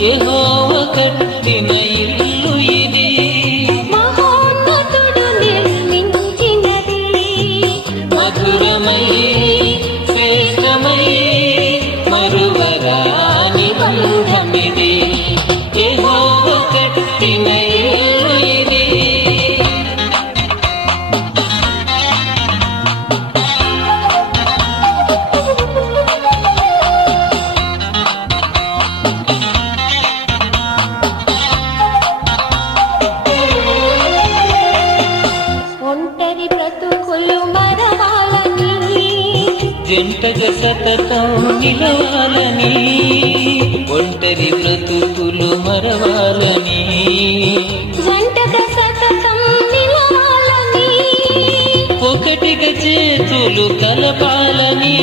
యెహోవా కట్టిన ఇల్లు ఇది, మహోన్నతుడు నిర్మించినది. మధురమై శ్రేష్టమై మరువరాని బంధమిది. యెహోవా కట్టిన ఇల్లు ఇది. ఒంటరి బ్రతుకులు మరవాలని, జంటగా సతతం నిలవాలని, ఒంటరి బ్రతుకులు మరవాలని, జంటగా సతతం నిలవాలని, ఒకటిగా చేతులు కలపాలని,